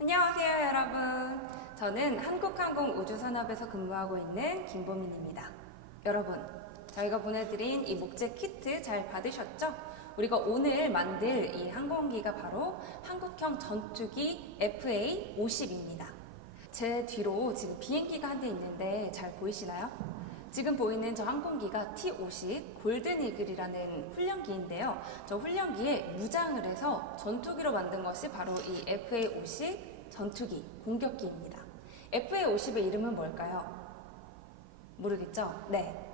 안녕하세요, 여러분. 저는 한국항공 우주산업에서 근무하고 있는 김보민입니다. 여러분, 저희가 보내드린 이 목재 키트 잘 받으셨죠? 우리가 오늘 만들 이 항공기가 바로 한국형 전투기 FA-50입니다. 제 뒤로 지금 비행기가 한 대 있는데 잘 보이시나요? 지금 보이는 저 항공기가 T-50 골든 이글이라는 훈련기인데요. 저 훈련기에 무장을 해서 전투기로 만든 것이 바로 이 FA-50 전투기 공격기입니다. FA-50의 이름은 뭘까요? 모르겠죠? 네.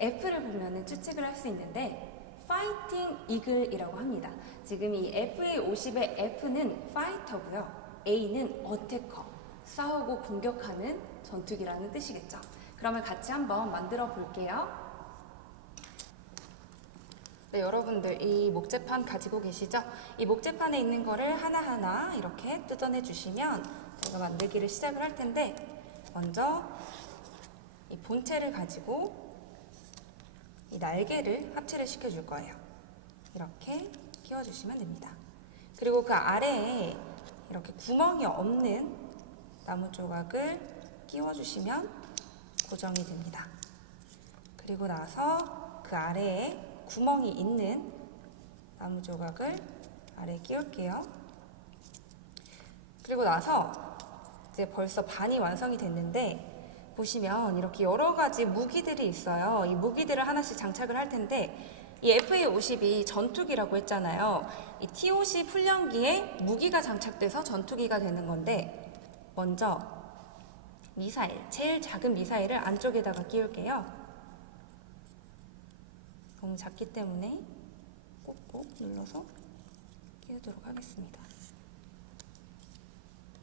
F를 보면 추측을 할 수 있는데 파이팅 이글이라고 합니다. 지금 이 FA-50의 F는 파이터고요. A는 어태커, 싸우고 공격하는 전투기라는 뜻이겠죠. 그러면 같이 한번 만들어 볼게요. 네, 여러분들 이 목재판 가지고 계시죠? 이 목재판에 있는 거를 하나하나 이렇게 뜯어내 주시면 제가 만들기를 시작을 할 텐데 먼저 이 본체를 가지고 이 날개를 합체를 시켜 줄 거예요. 이렇게 끼워 주시면 됩니다. 그리고 그 아래에 이렇게 구멍이 없는 나무 조각을 끼워 주시면 고정이 됩니다. 그리고 나서 그 아래에 구멍이 있는 나무 조각을 아래에 끼울게요. 그리고 나서 이제 벌써 반이 완성이 됐는데 보시면 이렇게 여러 가지 무기들이 있어요. 이 무기들을 하나씩 장착을 할 텐데 이 FA-50이 전투기라고 했잖아요. 이 T-50 훈련기에 무기가 장착돼서 전투기가 되는 건데 먼저 미사일, 제일 작은 미사일을 안쪽에다가 끼울게요. 너무 작기 때문에 꼭꼭 눌러서 끼우도록 하겠습니다.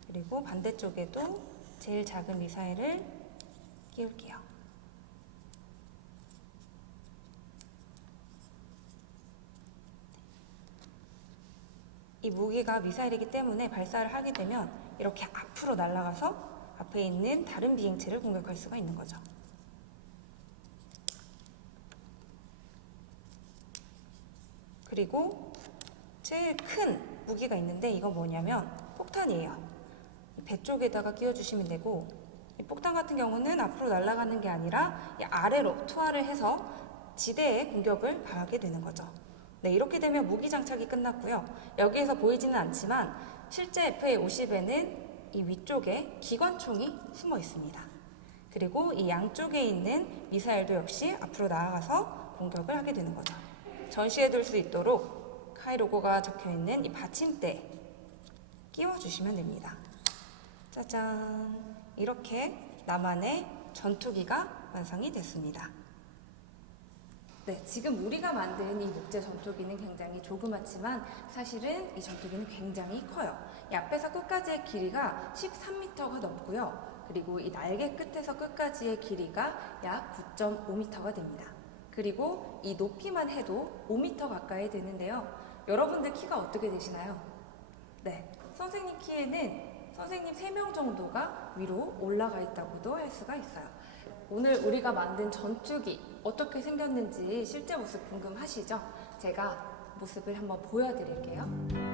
그리고 반대쪽에도 제일 작은 미사일을 끼울게요. 이 무기가 미사일이기 때문에 발사를 하게 되면 이렇게 앞으로 날아가서 앞에 있는 다른 비행체를 공격할 수가 있는 거죠. 그리고 제일 큰 무기가 있는데 이건 뭐냐면 폭탄이에요. 배 쪽에다가 끼워주시면 되고 이 폭탄 같은 경우는 앞으로 날아가는 게 아니라 이 아래로 투하를 해서 지대에 공격을 가하게 되는 거죠. 네, 이렇게 되면 무기 장착이 끝났고요. 여기에서 보이지는 않지만 실제 FA-50에는 이 위쪽에 기관총이 숨어 있습니다. 그리고 이 양쪽에 있는 미사일도 역시 앞으로 나아가서 공격을 하게 되는 거죠. 전시해 둘 수 있도록 카이 로고가 적혀 있는 이 받침대 끼워 주시면 됩니다. 짜잔. 이렇게 나만의 전투기가 완성이 됐습니다. 네, 지금 우리가 만든 이 목재 전투기는 굉장히 조그맣지만 사실은 이 전투기는 굉장히 커요. 이 앞에서 끝까지의 길이가 13m가 넘고요. 그리고 이 날개 끝에서 끝까지의 길이가 약 9.5m가 됩니다. 그리고 이 높이만 해도 5m 가까이 되는데요. 여러분들 키가 어떻게 되시나요? 네, 선생님 키에는 선생님 3명 정도가 위로 올라가 있다고도 할 수가 있어요. 오늘 우리가 만든 전투기 어떻게 생겼는지 실제 모습 궁금하시죠? 제가 모습을 한번 보여드릴게요.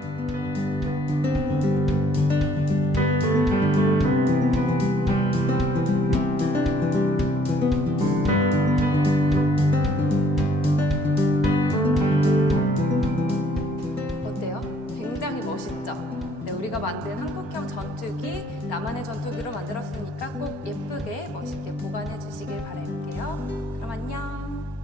만의 전투기로 만들었으니까 꼭 예쁘게 멋있게 보관해 주시길 바랄게요. 그럼 안녕.